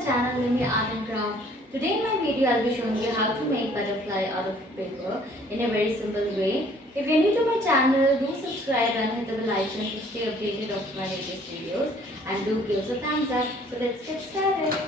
my channel Nimmi Art and Craft. Today in my video I'll be showing you how to make butterfly out of paper in a very simple way. If you're new to my channel, do subscribe and hit the bell icon to stay updated of my latest videos, and do give us a thumbs up. So let's get started.